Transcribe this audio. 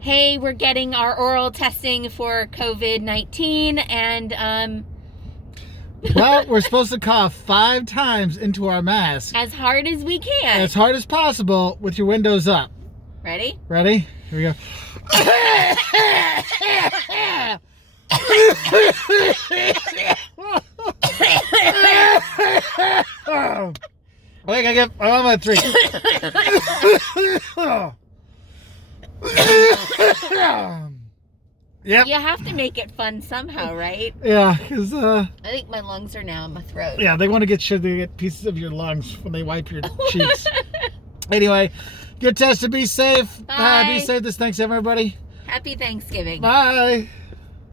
hey, we're getting our oral testing for COVID-19 and Well, we're supposed to cough 5 times into our mask. as hard as we can. As hard as possible with your windows up. Ready? Ready? Here we go. Wait, I'm at 3. Yep. You have to make it fun somehow, right? Yeah, because I think my lungs are now in my throat. yeah, they want to get shit. They get pieces of your lungs when they wipe your cheeks. Anyway, get tested. Be safe. Bye. Be safe this Thanksgiving, everybody. Happy Thanksgiving. Bye.